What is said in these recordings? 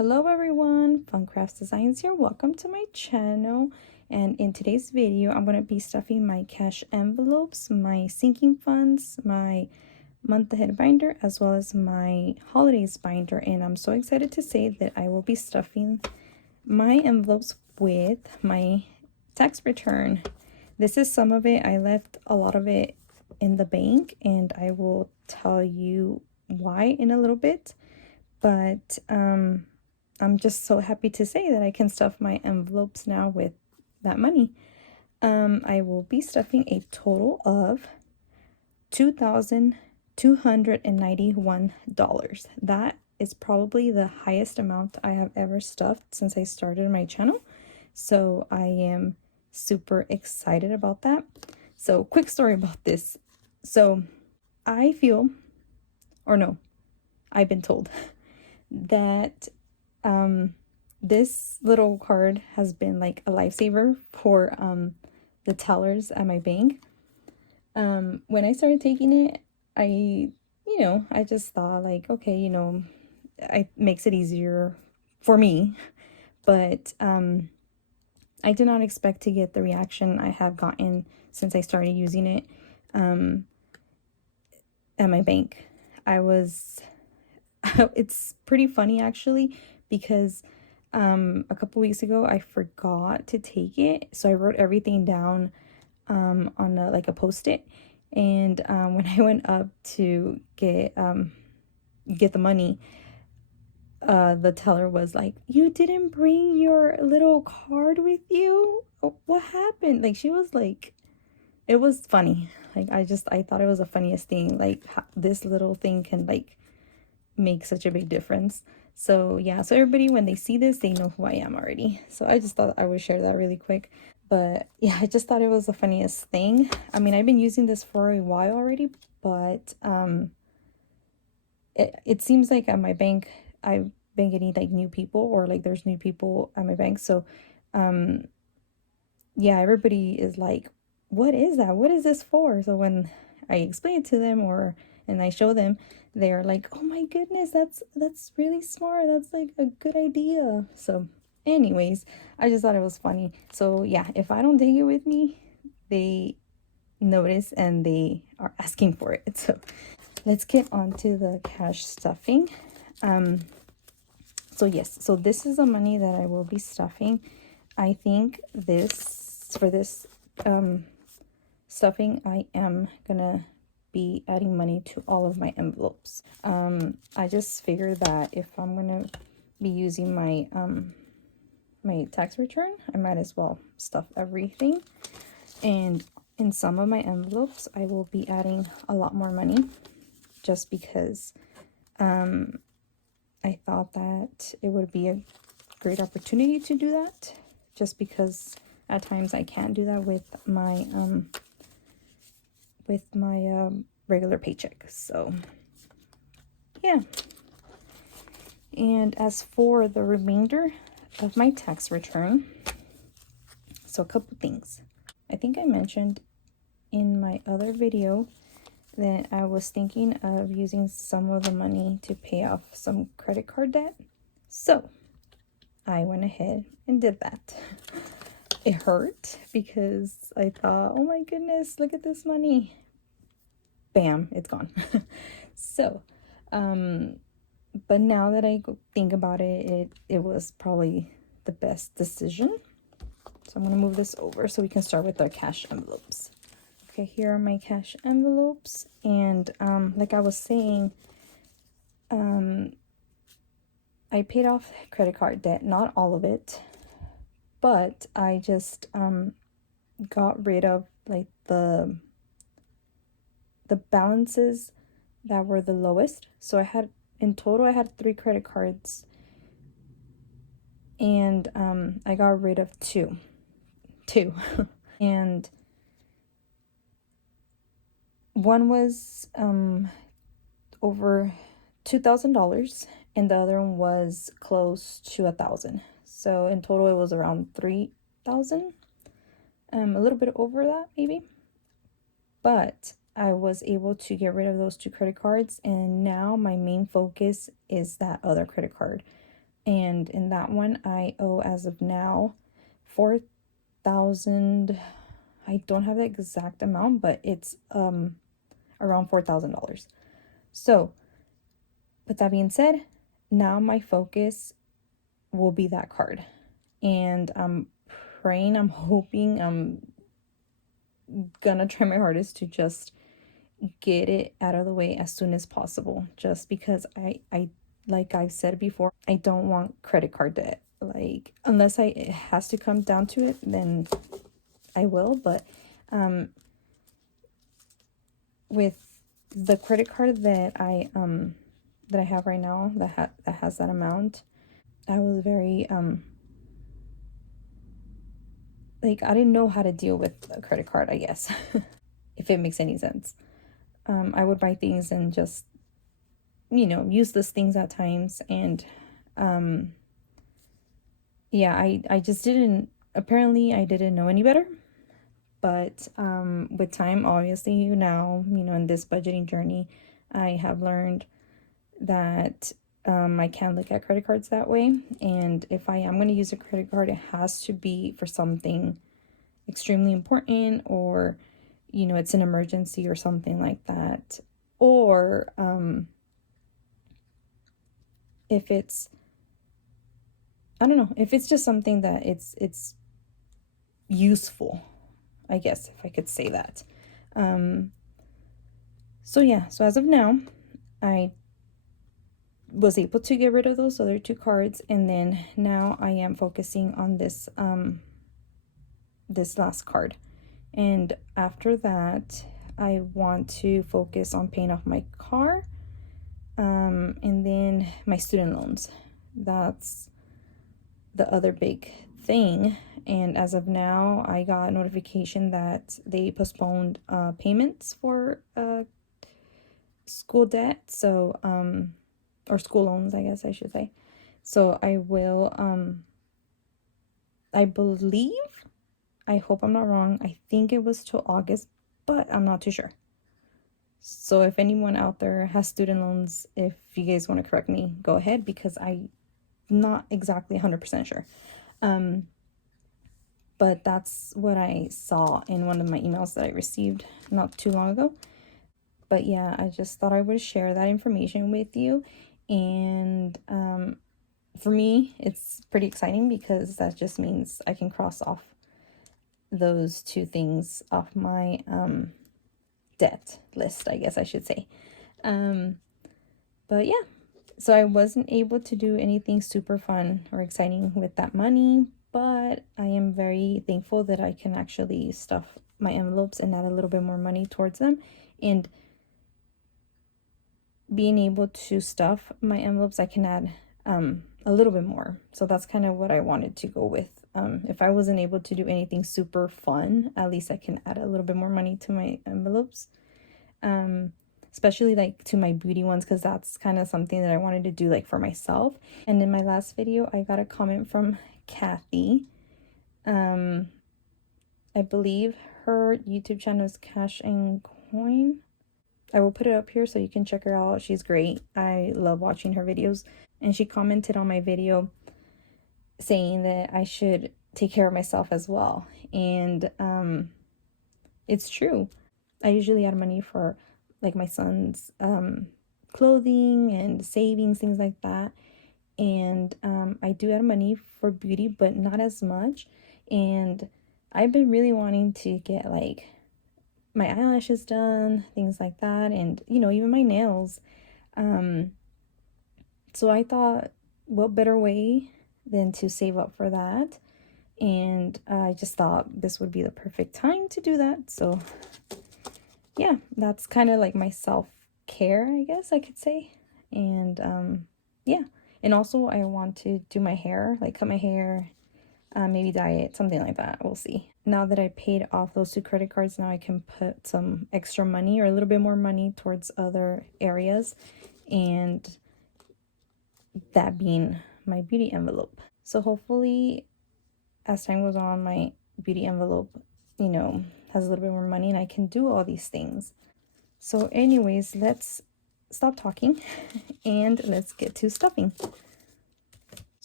Hello everyone, Fun Crafts Designs here. Welcome to my channel. And in today's video, I'm going to be stuffing my cash envelopes, my sinking funds, my month ahead binder, as well as my holidays binder. And I'm so excited to say that I will be stuffing my envelopes with my tax return. This is some of it. I left a lot of it in the bank, and I will tell you why in a little bit. But I'm just so happy to say that I can stuff my envelopes now with that money. I will be stuffing a total of $2,291. That is probably the highest amount I have ever stuffed since I started my channel. So I am super excited about that. So quick story about this. So I feel, or no, I've been told that this little card has been like a lifesaver for the tellers at my bank. When I started taking it, I just thought like, okay, it makes it easier for me, but I did not expect to get the reaction I have gotten since I started using it at my bank. It's pretty funny actually, because a couple weeks ago I forgot to take it, so I wrote everything down on a post-it, and when I went up to get the money, the teller was like, "You didn't bring your little card with you? What happened?" Like, she was like, it was funny. Like, I thought it was the funniest thing, like how this little thing can like make such a big difference. So yeah, so everybody, when they see this, they know who I am already. So I just thought I would share that really quick. But yeah, I just thought it was the funniest thing. I mean, I've been using this for a while already, but it seems like at my bank I've been getting like new people, or like there's new people at my bank. So yeah, everybody is like, what is that? What is this for? So when I explain it to them, and I show them, they're like, oh my goodness, that's really smart. That's like a good idea. So anyways, I just thought it was funny. So yeah, if I don't take it with me, they notice and they are asking for it. So let's get on to the cash stuffing. So yes, so this is the money that I will be stuffing. I think for this stuffing, I am gonna be adding money to all of my envelopes. I just figured that if I'm gonna be using my my tax return, I might as well stuff everything. And in some of my envelopes, I will be adding a lot more money, just because I thought that it would be a great opportunity to do that, just because at times I can't do that with my regular paycheck. So yeah. And as for the remainder of my tax return, so a couple things. I think I mentioned in my other video that I was thinking of using some of the money to pay off some credit card debt. So I went ahead and did that. It hurt because I thought, oh my goodness, look at this money. Bam, it's gone. So, but now that I think about it, it was probably the best decision. So I'm going to move this over so we can start with our cash envelopes. Okay, here are my cash envelopes. And like I was saying, I paid off credit card debt, not all of it, but I just got rid of like the balances that were the lowest. So in total I had 3 credit cards, and I got rid of two and one was over $2,000 and the other one was close to $1,000. So in total it was around $3,000, a little bit over that maybe. But I was able to get rid of those 2 credit cards, and now my main focus is that other credit card. And in that one, I owe as of now 4,000. I don't have the exact amount, but it's around $4,000. So, with that being said, now my focus will be that card. And I'm praying, I'm hoping, I'm gonna try my hardest to just get it out of the way as soon as possible, just because I like I've said before, I don't want credit card debt. Like, unless it has to come down to it, then I will. But with the credit card that I have right now, that has that amount, I was very like, I didn't know how to deal with a credit card, I guess. If it makes any sense. I would buy things and just, useless things at times. And yeah, I just didn't, apparently I didn't know any better. But with time, obviously, now, in this budgeting journey, I have learned that I can look at credit cards that way. And if I am going to use a credit card, it has to be for something extremely important, or, it's an emergency or something like that. Or if it's, I don't know, if it's just something that it's useful, I guess, if I could say that. So yeah, so as of now, I was able to get rid of those other two cards, and then now I am focusing on this this last card. And after that, I want to focus on paying off my car, and then my student loans. That's the other big thing. And as of now, I got a notification that they postponed payments for school debt. So, or school loans, I guess I should say. So I will, I believe, I hope I'm not wrong, I think it was till August, but I'm not too sure. So if anyone out there has student loans, if you guys want to correct me, go ahead, because I'm not exactly 100% sure. But that's what I saw in one of my emails that I received not too long ago. But yeah, I just thought I would share that information with you. And for me, it's pretty exciting, because that just means I can cross off those two things off my debt list, I guess I should say. But yeah, so I wasn't able to do anything super fun or exciting with that money, but I am very thankful that I can actually stuff my envelopes and add a little bit more money towards them. And being able to stuff my envelopes, I can add a little bit more. So that's kind of what I wanted to go with. If I wasn't able to do anything super fun, at least I can add a little bit more money to my envelopes. Especially like to my beauty ones, because that's kind of something that I wanted to do like for myself. And in my last video, I got a comment from Kathy. I believe her YouTube channel is Cash and Coin. I will put it up here so you can check her out. She's great. I love watching her videos. And she commented on my video saying that I should take care of myself as well. And it's true. I usually add money for like my son's clothing and savings, things like that. And I do add money for beauty, but not as much. And I've been really wanting to get like my eyelashes done, things like that, and even my nails. So I thought, what better way than to save up for that? And I just thought this would be the perfect time to do that. So yeah, that's kind of like my self-care, I guess I could say. And yeah, and also I want to do my hair, like cut my hair, maybe dye it, something like that. We'll see. Now that I paid off those two credit cards, now I can put some extra money or a little bit more money towards other areas, and that being my beauty envelope. So hopefully as time goes on, my beauty envelope, has a little bit more money and I can do all these things. So anyways, let's stop talking and let's get to stuffing.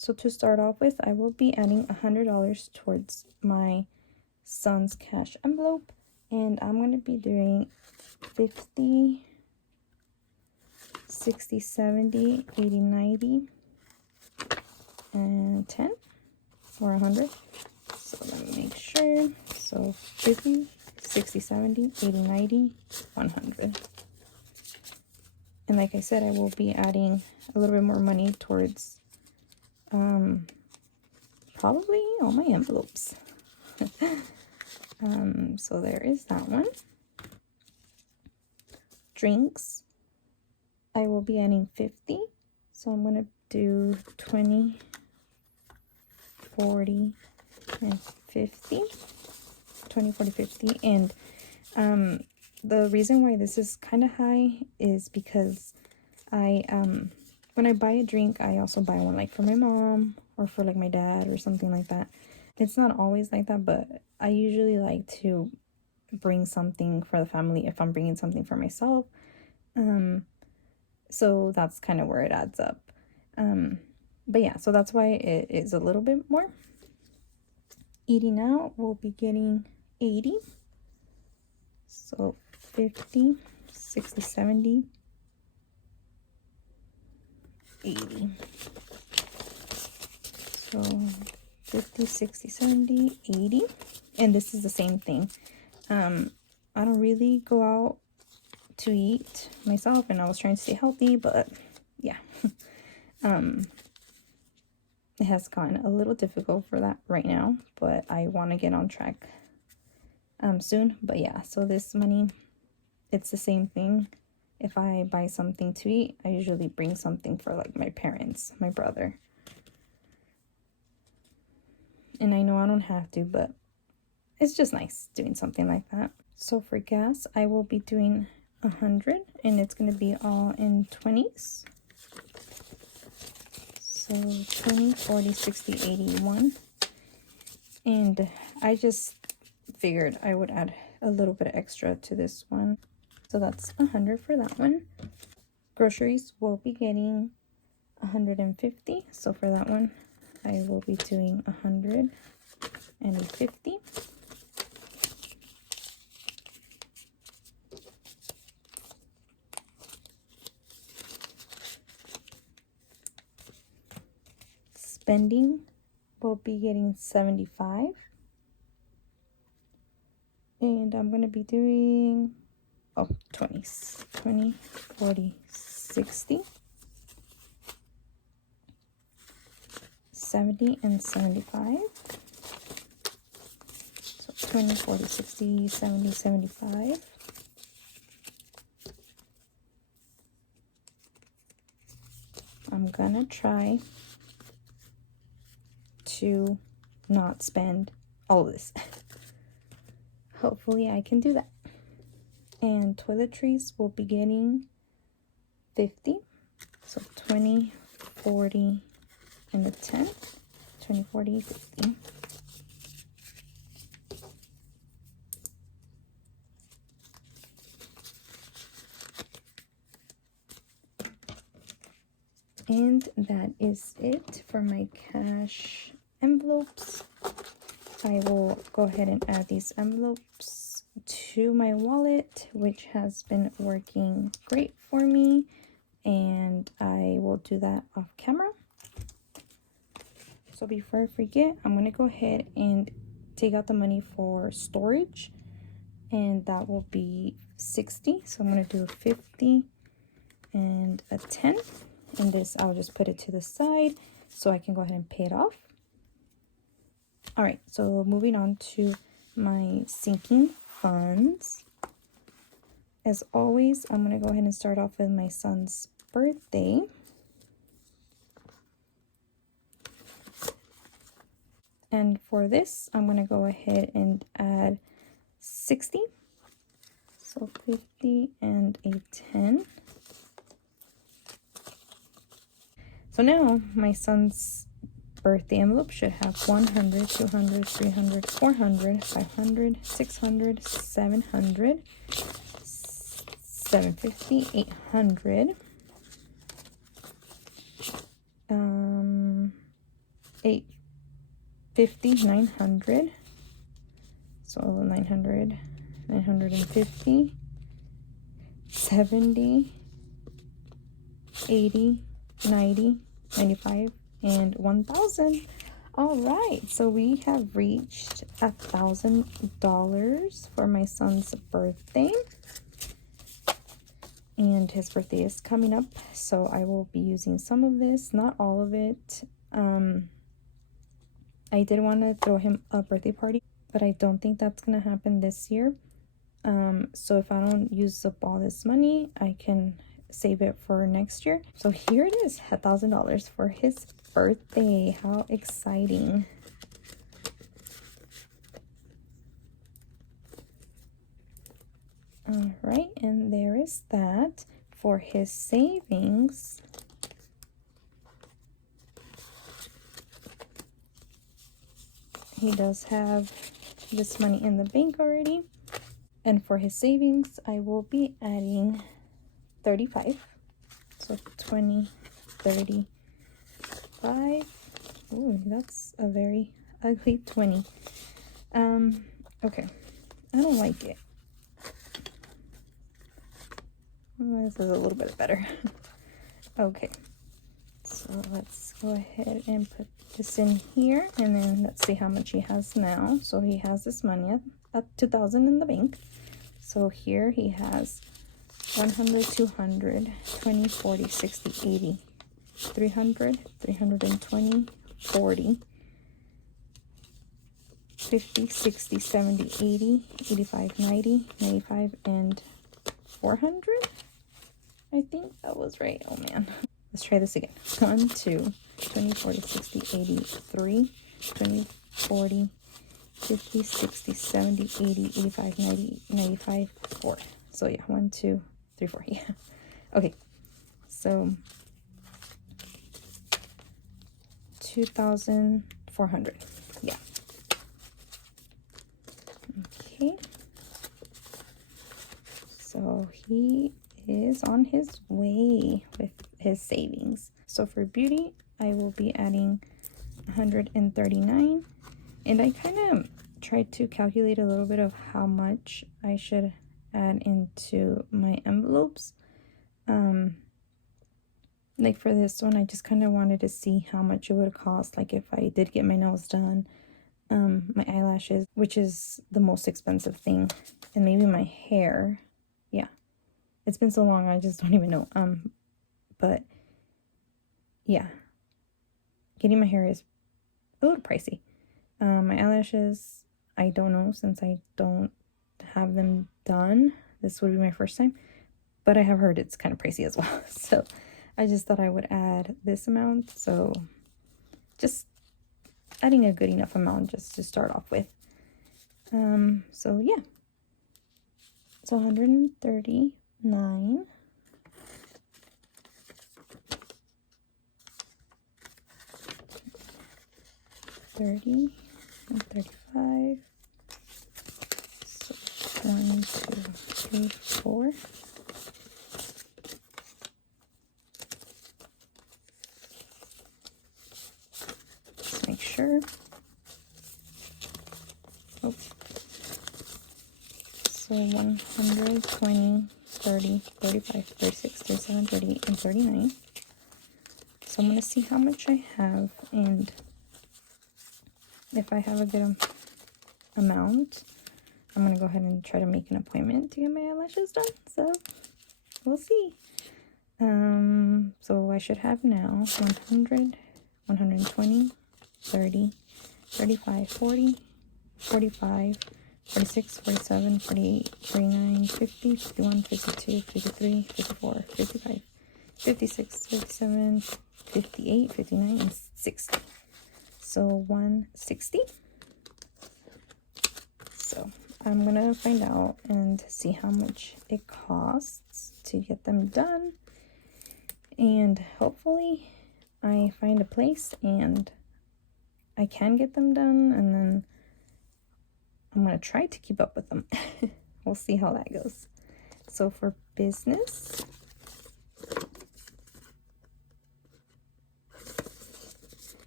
So to start off with, I will be adding $100 towards my son's cash envelope, and I'm going to be doing 50, 60, 70, 80, 90, and 10 or 100. So let me make sure. So 50, 60, 70, 80, 90, 100. And like I said, I will be adding a little bit more money towards probably all my envelopes. So there is that one. Drinks, I will be adding 50. So I'm going to do 20, 40, and 50. 20, 40, 50. And the reason why this is kind of high is because I when I buy a drink, I also buy one like for my mom or for like my dad or something like that. It's not always like that, but I usually like to bring something for the family if I'm bringing something for myself. So that's kind of where it adds up. But yeah, so that's why it is a little bit more. Eating out, we'll be getting 80. So 50, 60, 70, 80. So 50, 60, 70, 80. And this is the same thing. I don't really go out to eat myself, and I was trying to stay healthy, but yeah. It has gotten a little difficult for that right now, but I want to get on track soon. But yeah, so this money, it's the same thing. If I buy something to eat, I usually bring something for like my parents, my brother. And I know I don't have to, but it's just nice doing something like that. So for gas, I will be doing 100, and it's going to be all in 20s. So 20, 40, 60, 81. And I just figured I would add a little bit extra to this one. So that's 100 for that one. Groceries, will be getting 150. So for that one, I will be doing 150. Spending, will be getting 75. And I'm going to be doing 20s. 20, 40, 60, 70, and 75. So 20, 40, 60, 70, 75. I'm gonna try to not spend all of this. Hopefully I can do that. And toiletries will be getting 50. So 20, 40, and a 10. 20, 40, 50. And that is it for my cash envelopes. I will go ahead and add these envelopes to my wallet, which has been working great for me, and I will do that off camera. So before I forget, I'm going to go ahead and take out the money for storage, and that will be 60. So I'm going to do a 50 and a 10, and this I'll just put it to the side so I can go ahead and pay it off. All right, so moving on to my sinking funds. As always, I'm going to go ahead and start off with my son's birthday. And for this, I'm going to go ahead and add 60. So 50 and a 10. So now my son's birthday envelope should have 100, 200, 300, 400, 500, 600, 700, 750, 800, 850, 900. So 900, 950, 70, 80, 90, 95, and 1000. All right, so we have reached $1,000 for my son's birthday, and his birthday is coming up, so I will be using some of this, not all of it. I did want to throw him a birthday party, but I don't think that's gonna happen this year. So if I don't use up all this money, I can save it for next year. So here it is, $1,000 for his birthday. How exciting. All right, and there is that. For his savings, he does have this money in the bank already. And for his savings, I will be adding 35. So 20, 35. Ooh, that's a very ugly 20. Okay. I don't like it. This is a little bit better. Okay. So let's go ahead and put this in here, and then let's see how much he has now. So he has this money at 2,000 in the bank. So here he has 100, 200, 20, 40, 60, 80, 300, 320, 40, 50, 60, 70, 80, 85, 90, 95, and 400. I think that was right. Oh man. Let's try this again. 1, 2, 20, 40, 60, 80, 3, 20, 40, 50, 60, 70, 80, 85, 90, 95, 4. So yeah, 1, 2, 3, 4. Yeah. Okay. So 2,400. Yeah. Okay. So he is on his way with his savings. So for beauty, I will be adding 139, and I kind of tried to calculate a little bit of how much I should add into my envelopes. Like for this one, I just kind of wanted to see how much it would cost, like if I did get my nails done, my eyelashes, which is the most expensive thing, and maybe my hair. Yeah, it's been so long, I just don't even know. But yeah, getting my hair is a little pricey. My eyelashes, I don't know, since I don't have them done. This would be my first time, but I have heard it's kind of pricey as well. So I just thought I would add this amount. So just adding a good enough amount just to start off with. So yeah, it's 139. 30 and 35. So 1, 2, 3, 4. Just make sure. Oh. So 120, 30, 35, 36, 37, 38, and 39. So I'm going to see how much I have, and if I have a good amount, I'm going to go ahead and try to make an appointment to get my eyelashes done. So we'll see. So I should have now 100, 120, 30, 35, 40, 45, 46, 47, 48, 49, 50, 51, 52, 53, 54, 55, 56, 57, 58, 59, and 60. So 160. So I'm gonna find out and see how much it costs to get them done, and hopefully I find a place and I can get them done, and then I'm gonna try to keep up with them. We'll see how that goes. So for business,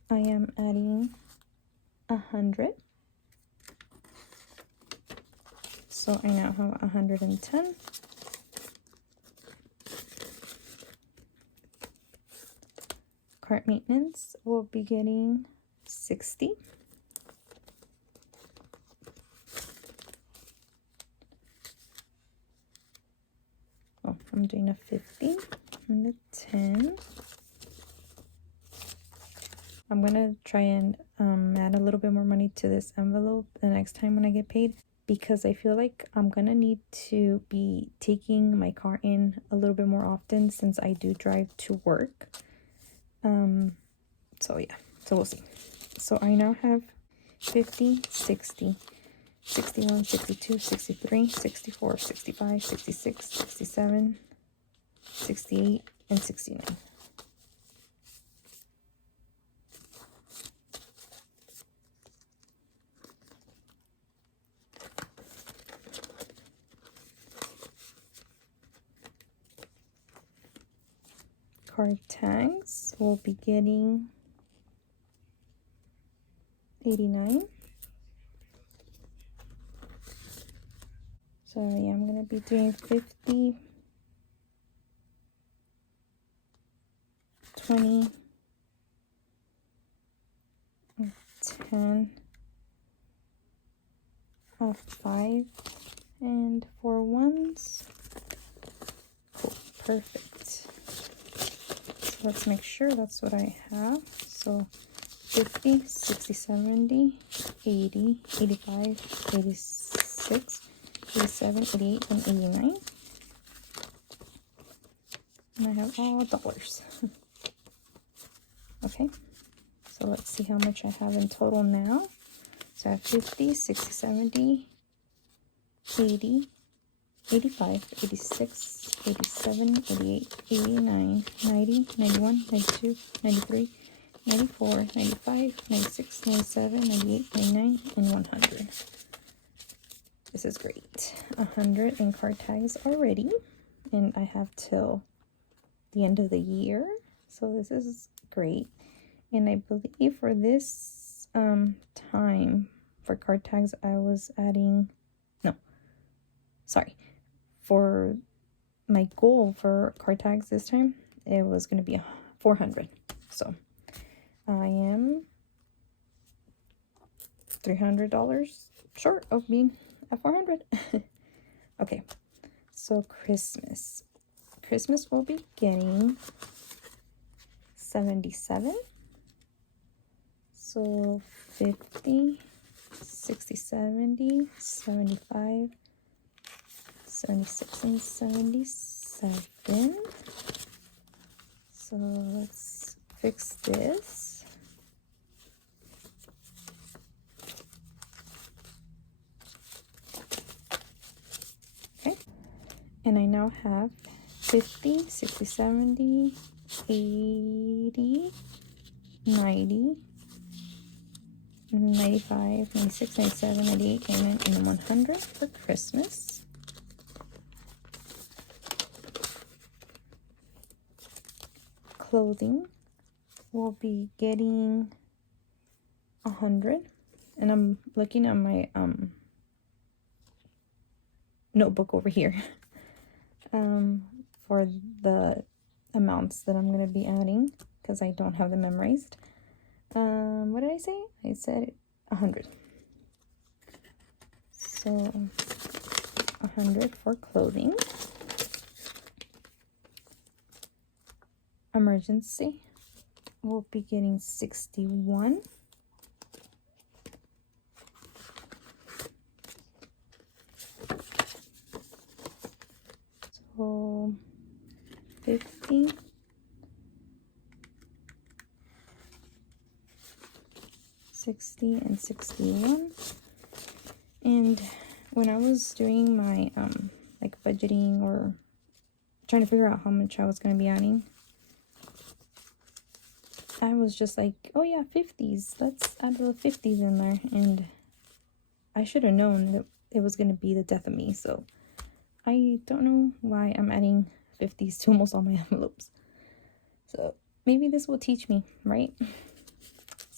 I am adding 100. So I now have 110. Cart maintenance will be getting 60. Oh, I'm doing a 50 and a 10. I'm gonna try and add a little bit more money to this envelope the next time when I get paid, because I feel like I'm gonna need to be taking my car in a little bit more often since I do drive to work. So yeah, so we'll see. So I now have 50, 60, 61, 62, 63, 64, 65, 66, 67, 68, and 69. Card tags will be getting 89. So yeah, I'm gonna be doing 50, 20, 10, 5, and 4 ones. Cool, perfect. So let's make sure that's what I have. So 50, 60, 70, 80, 85, 86, 87, 88, and 89. And I have all dollars. Okay, so let's see how much I have in total now. So I have 50, 60, 70, 80, 85, 86, 87, 88, 89, 90, 91, 92, 93, 94, 95, 96, 97, 98, 99, and 100. This is great. 100 in card tags already, and I have till the end of the year, so this is great. And I believe for this time for card tags, I was adding, no, sorry, for my goal for card tags this time, it was going to be 400. So I am $300 short of being at 400. Okay, so Christmas will be getting 77. So 50, 60, 70, 75, 76, and 77. So let's fix this. Okay, and I now have 50, 60, 70, 80, 90, 95, 96, 97, 98, 99, and 100 for Christmas. Clothing will be getting 100, and I'm looking at my notebook over here for the amounts that I'm going to be adding, because I don't have them memorized. What did I say? I said 100. So 100 for clothing. Emergency will be getting 61. So 50. 60 and 61. And when I was doing my like budgeting or trying to figure out how much I was going to be adding, I was just like, oh yeah, 50s, let's add the 50s in there. And I should have known that it was going to be the death of me. So I don't know why I'm adding 50s to almost all my envelopes. So maybe this will teach me, right?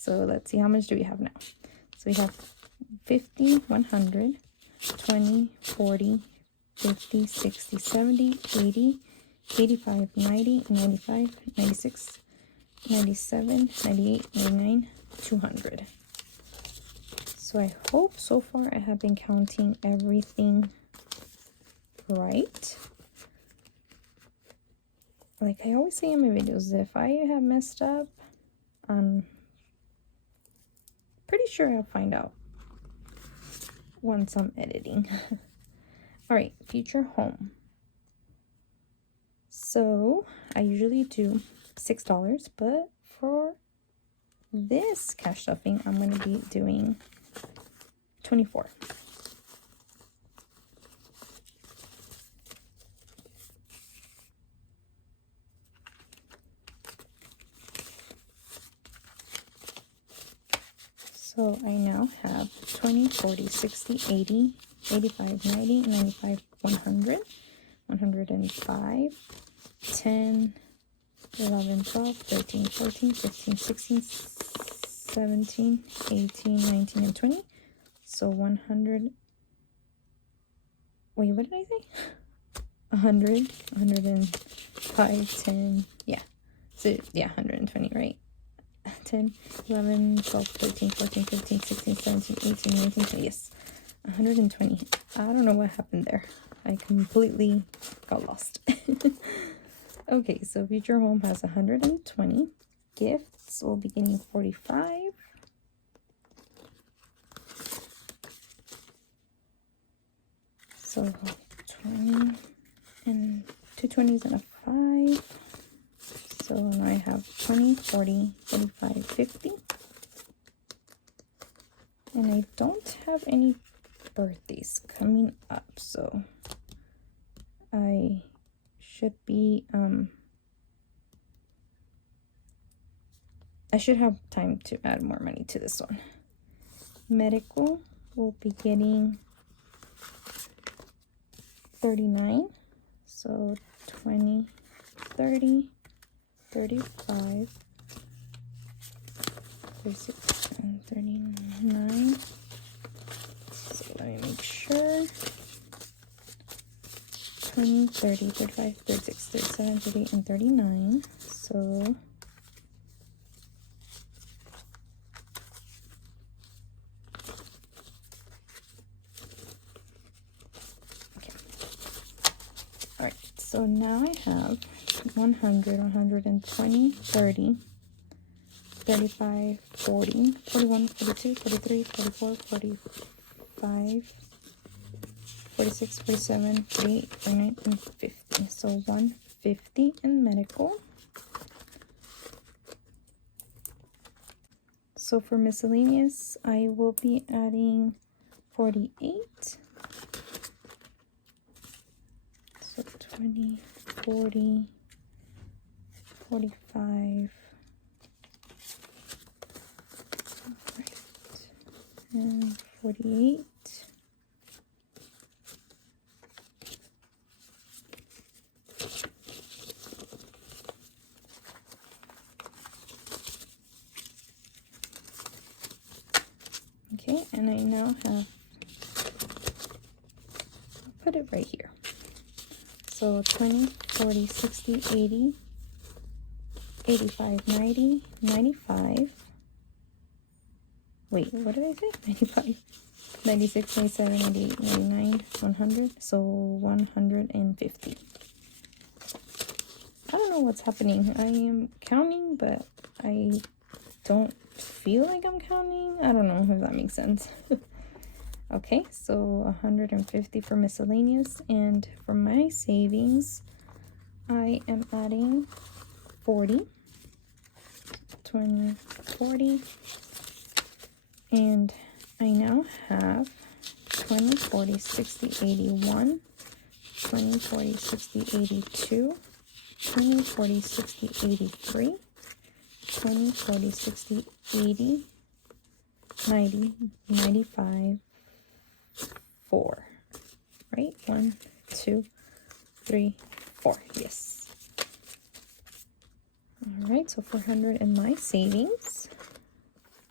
So let's see, how much do we have now? So we have 50, 100, 20, 40, 50, 60, 70, 80, 85, 90, 95, 96, 97, 98, 99, 200. So I hope so far I have been counting everything right. Like I always say in my videos, if I have messed up, I'm pretty sure I'll find out once I'm editing. All right, future home. So I usually do $6, but for this cash stuffing, I'm going to be doing 24. So I now have 20, 40, 60, 80, 85, 90, 95, 100, 105, 10, 11, 12, 13, 14, 15, 16, 17, 18, 19, and 20. So 100. Wait, what did I say? 100, 105, 10. Yeah. So, yeah, 120, right? 10, 11, 12, 13, 14, 15, 16, 17, 18, 19, 20. Yes. 120. I don't know what happened there. I completely got lost. Okay, so future home has 120. Gifts will be getting 45. So 20 and 2 20s and a 5. So now I have 20, 40, 45, 50. And I don't have any birthdays coming up, so I should be I should have time to add more money to this one. Medical will be getting 39. So 20, 30, 35, 36, and 39. So let me make sure. 20, 30, 35, 36, 37, 38, and 39. So okay. All right. So now I have 100, 120, 30, 35, 40, 41, 42, 43, 44, 45, 46, 47, 48, 49, and 50. So 150 in medical. So for miscellaneous, I will be adding 48. So 20, 40, 45. All right. And 48. Okay, and I now have, I'll put it right here. So 20, 40, 60, 80, 85, 90, 95. Wait, what did I say? 95, 96, 97, 98, 99, 100. So 150. I don't know what's happening. I am counting, but I don't feel like I'm counting. I don't know if that makes sense. Okay, so 150 for miscellaneous, and for my savings, I am adding 40, 20, 40, and I now have 20, 40, 60, 81, 20, 40, 60, 82, 20, 40, 60, 83, 20, 40, 60, 80, 90, 95, 4. Right? 1, 2, 3, 4. Yes. All right, so 400 in my savings.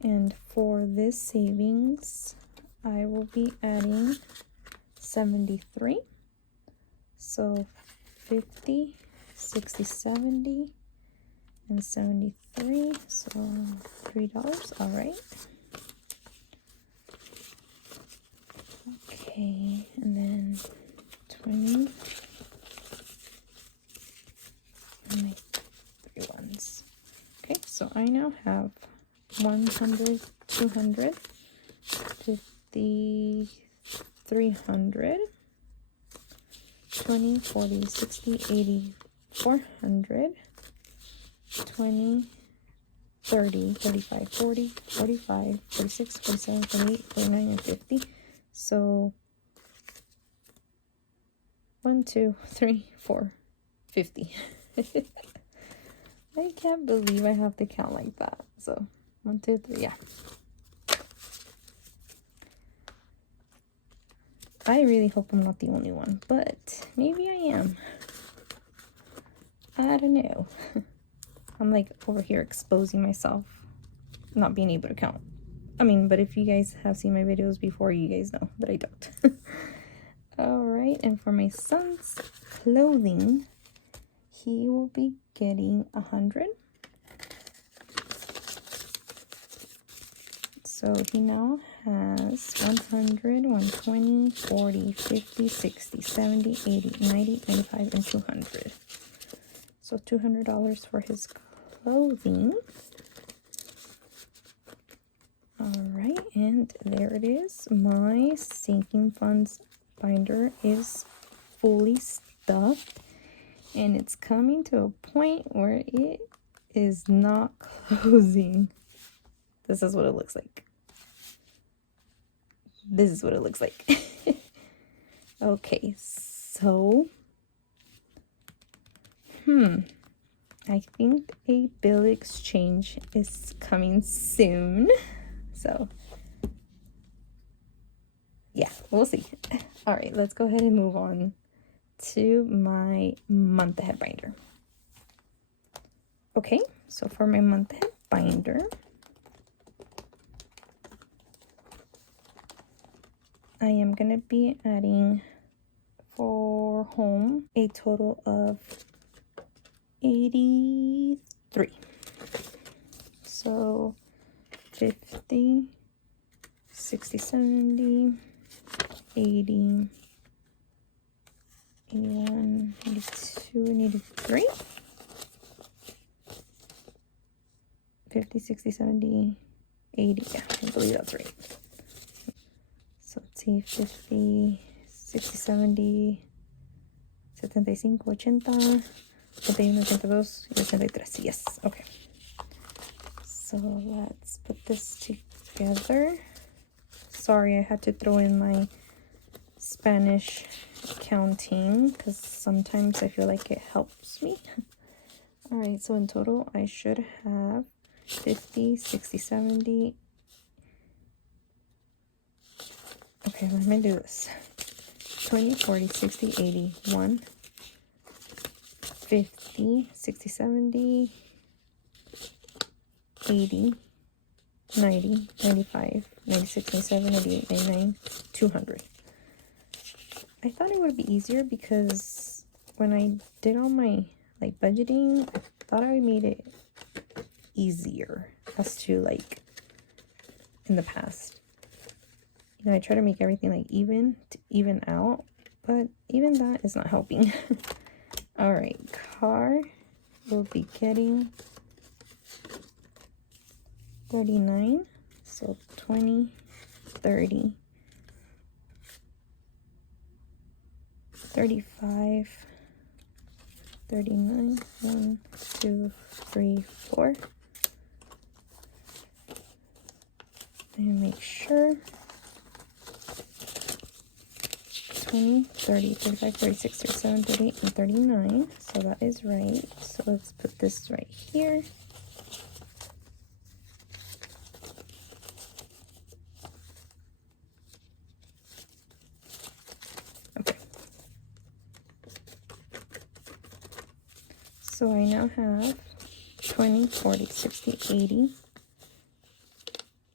And for this savings, I will be adding 73. So 50, 60, 70, and 73. So $3. All right. Okay, and then 20. And my 3 ones. Okay, so I now have 100, 200, 50, 300, 20, 40, 60, 80, 400, 20, 30, 35, 40, 45, 46, 47, 48, 49, and 50. So 1, 2, 3, 4, 50. I can't believe I have to count like that. So 1, 2, 3, yeah. I really hope I'm not the only one, but maybe I am. I don't know. I'm like over here exposing myself, not being able to count. I mean, but if you guys have seen my videos before, you guys know that I don't. All right, and for my son's clothing, he will be getting 100. So he now has 100, 120, 40, 50, 60, 70, 80, 90, 95, and 200. So $200 for his clothing. All right, and there it is. My sinking funds binder is fully stuffed, and it's coming to a point where it is not closing. This is what it looks like. This is what it looks like. Okay, so I think a bill exchange is coming soon. So yeah, we'll see. All right, let's go ahead and move on to my month ahead binder. Okay, so for my month ahead binder, I am gonna be adding for home a total of 83. So 50, 60, 70, 80, 81, 82, and 83. 50, 60, 70, 80. Yeah, I believe that's right. So let's see, 50, 60, 70, 75, 80, 81, 82, y 83. Yes, okay. So let's put this together. Sorry, I had to throw in my Spanish counting because sometimes I feel like it helps me. All right, so in total, I should have 50, 60, 70. Okay, let me do this. 20, 40, 60, 80, 1, 50, 60, 70, 80, 90, 95, 96, 97, 98, 99, 200. I thought it would be easier because when I did all my like budgeting, I thought I made it easier as to like in the past. You know, I try to make everything like even to even out, but even that is not helping. All right, car will be getting 39. So 20, 30, 35, 39, 1, 2, 3, 4. And make sure 20, 30, 35, 36, 37, 38, and 39. So that is right. So let's put this right here. Okay. So I now have 20, 40, 60, 80,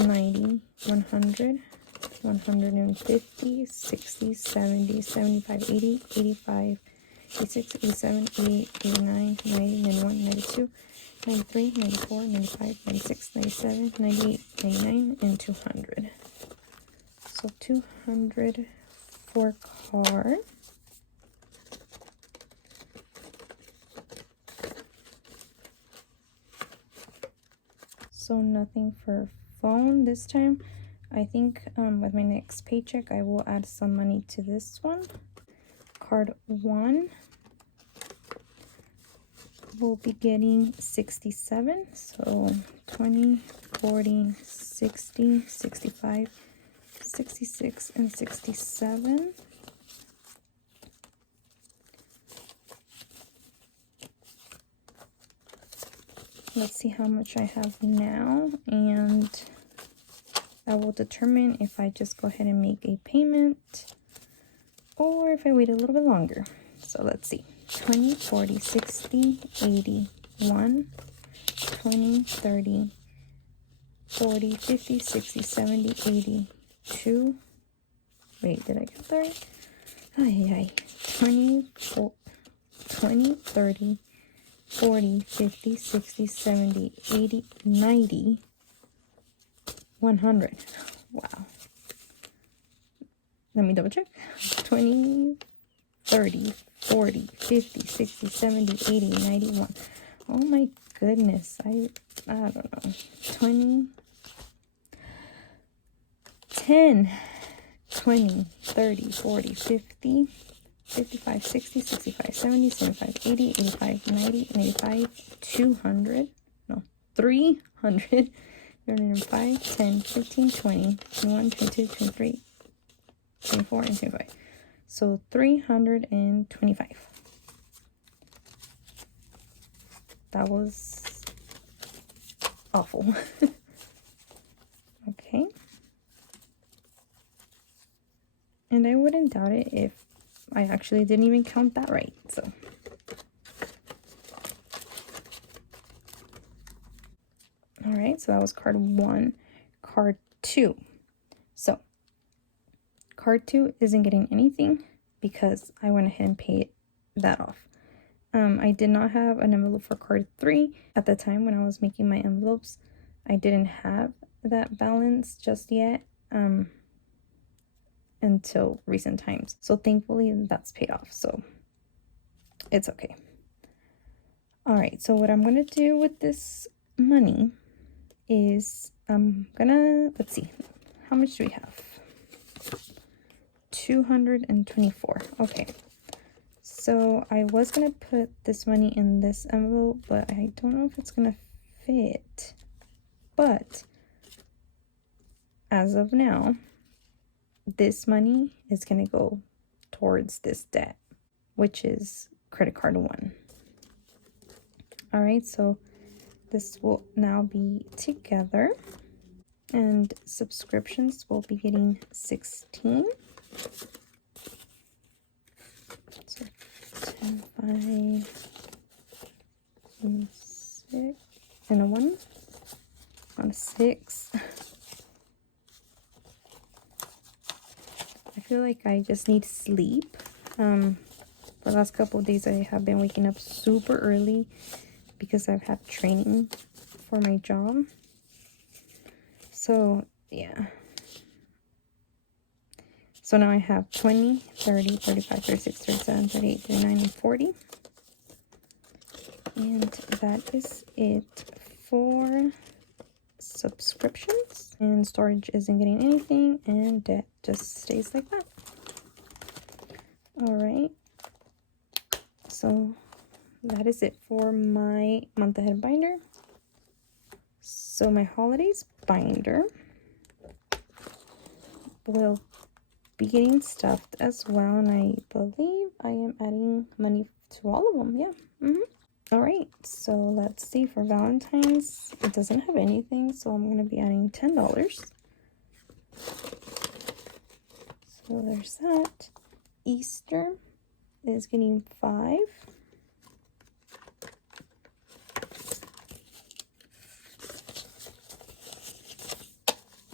90, 100, 150, 60, 70, 75, 80, 85, 86, 87, 88, 89, 90, 91, 92, 93, 94, 95, 96, 97, 98, 99, and 200. So 200 for card. So nothing for phone this time. I think with my next paycheck, I will add some money to this one. Card 1 will be getting 67. So 20, 40, 60, 65, 66, and 67. Let's see how much I have now, and that will determine if I just go ahead and make a payment or if I wait a little bit longer. So let's see. 20, 40, 60, 80, 1, 20, 30, 40, 50, 60, 70, 80, 2. Wait, did I get that right? Ay, 20, 30, 40, 50, 60, 70, 80, 90, 100. Wow. Let me double check. 20, 30, 40, 50, 60, 70, 80, 91. Oh my goodness. I don't know. 20, 10, 20, 30, 40, 50, 55, 60, 65, 70, 75, 80, 85, 90, 95, 200, no, 300, 305, 10, 15, 20, 21, 22, 23, 24, and 25. So 325. That was awful. Okay. And I wouldn't doubt it if I actually didn't even count that right. So all right, so that was card 1. Card 2. So card 2 isn't getting anything because I went ahead and paid that off. I did not have an envelope for card 3 at the time when I was making my envelopes. I didn't have that balance just yet until recent times. So thankfully that's paid off. So it's okay. All right, so what I'm going to do with this money is let's see, how much do we have? 224. Okay, so I was gonna put this money in this envelope, but I don't know if it's gonna fit. But as of now, this money is gonna go towards this debt, which is credit card 1. All right, so this will now be together, and subscriptions will be getting 16. So 10, 5, and 6, and a 1 on a 6. I feel like I just need sleep. For the last couple of days, I have been waking up super early because I've had training for my job. So yeah. So now I have 20, 30, 35, 36, 37, 38, 39, and 40. And that is it for subscriptions. And storage isn't getting anything, and debt just stays like that. All right. So that is it for my month ahead binder. So my holidays binder will be getting stuffed as well, and I believe I am adding money to all of them. Yeah. All right, so let's see. For Valentine's, it doesn't have anything, so I'm going to be adding $10. So there's that. Easter is getting 5.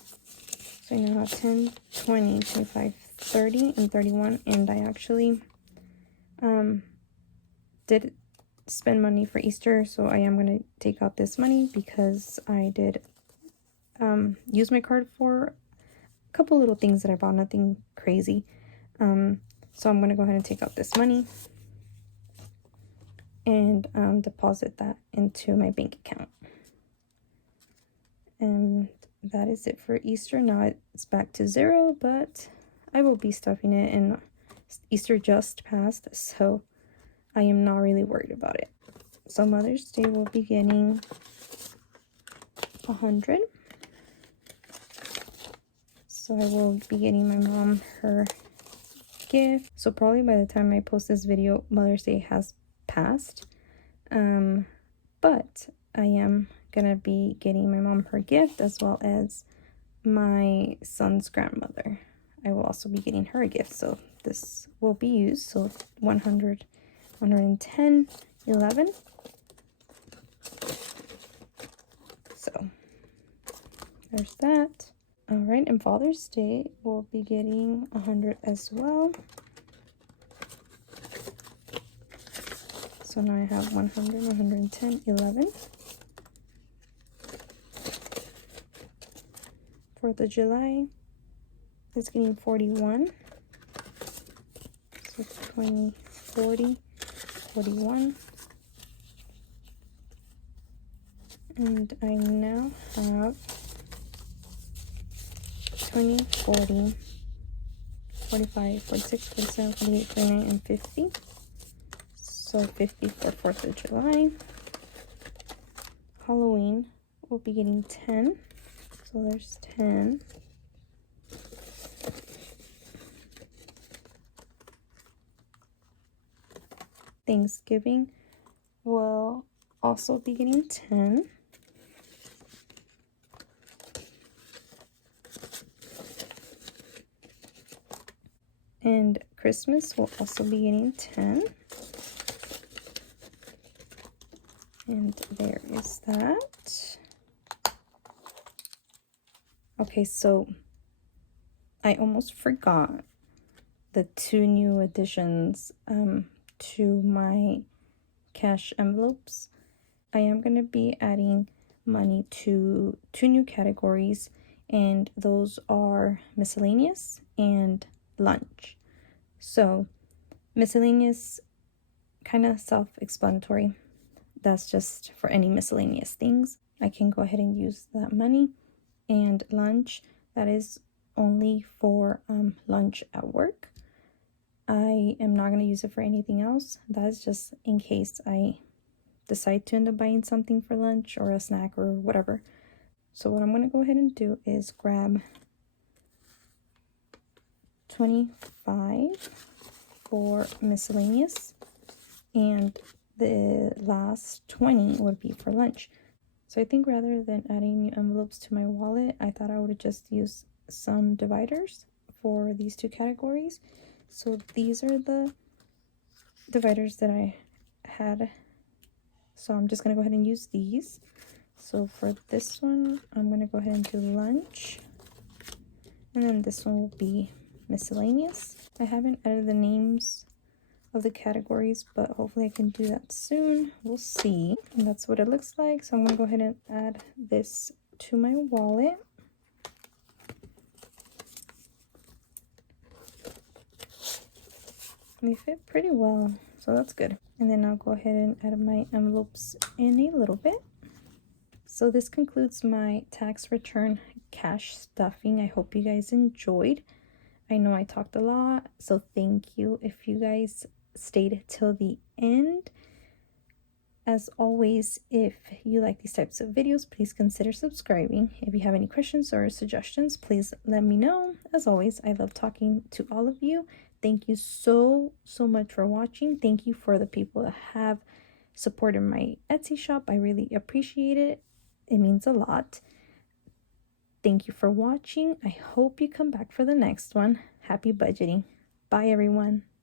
So I now have 10, 20, 25, 30, and 31. And I actually did spend money for Easter. So I am going to take out this money because I did use my card for a couple little things that I bought. Nothing crazy. So I'm going to go ahead and take out this money and deposit that into my bank account. And that is it for Easter. Now it's back to 0, but I will be stuffing it, and Easter just passed, so I am not really worried about it. So Mother's Day will be getting 100. So I will be getting my mom her gift. So probably by the time I post this video, Mother's Day has passed. But I am gonna be getting my mom her gift, as well as my son's grandmother. I will also be getting her a gift, so this will be used. So 100, 110, 11. So there's that. All right, and Father's Day will be getting 100 as well. So now I have 100, 110, 11. 4th of July is getting 41. So 20, 40, 41. And I now have 20, 40, 45, 46, 47, 48, 49, and 50. So 50 for 4th of July. Halloween will be getting 10. So there's 10. Thanksgiving will also be getting 10. And Christmas will also be getting 10. And there is that. Okay, so I almost forgot the 2 new additions to my cash envelopes. I am going to be adding money to 2 new categories, and those are miscellaneous and lunch. So miscellaneous, kind of self-explanatory. That's just for any miscellaneous things. I can go ahead and use that money. And lunch, that is only for lunch at work. I am not going to use it for anything else. That's just in case I decide to end up buying something for lunch or a snack or whatever. So what I'm going to go ahead and do is grab 25 for miscellaneous, and the last 20 would be for lunch. So I think rather than adding new envelopes to my wallet, I thought I would just use some dividers for these 2 categories. So these are the dividers that I had. So I'm just going to go ahead and use these. So for this one, I'm going to go ahead and do lunch. And then this one will be miscellaneous. I haven't added the names of the categories, but hopefully I can do that soon. We'll see. And that's what it looks like. So I'm going to go ahead and add this to my wallet. They fit pretty well, so that's good. And then I'll go ahead and add my envelopes in a little bit. So this concludes my tax return cash stuffing. I hope you guys enjoyed. I know I talked a lot, so thank you if you guys stayed till the end. As always, if you like these types of videos, please consider subscribing. If you have any questions or suggestions, please let me know. As always, I love talking to all of you. Thank you so much for watching. Thank you for the people that have supported my Etsy shop. I really appreciate it. It means a lot. Thank you for watching. I hope you come back for the next one. Happy budgeting. Bye, everyone.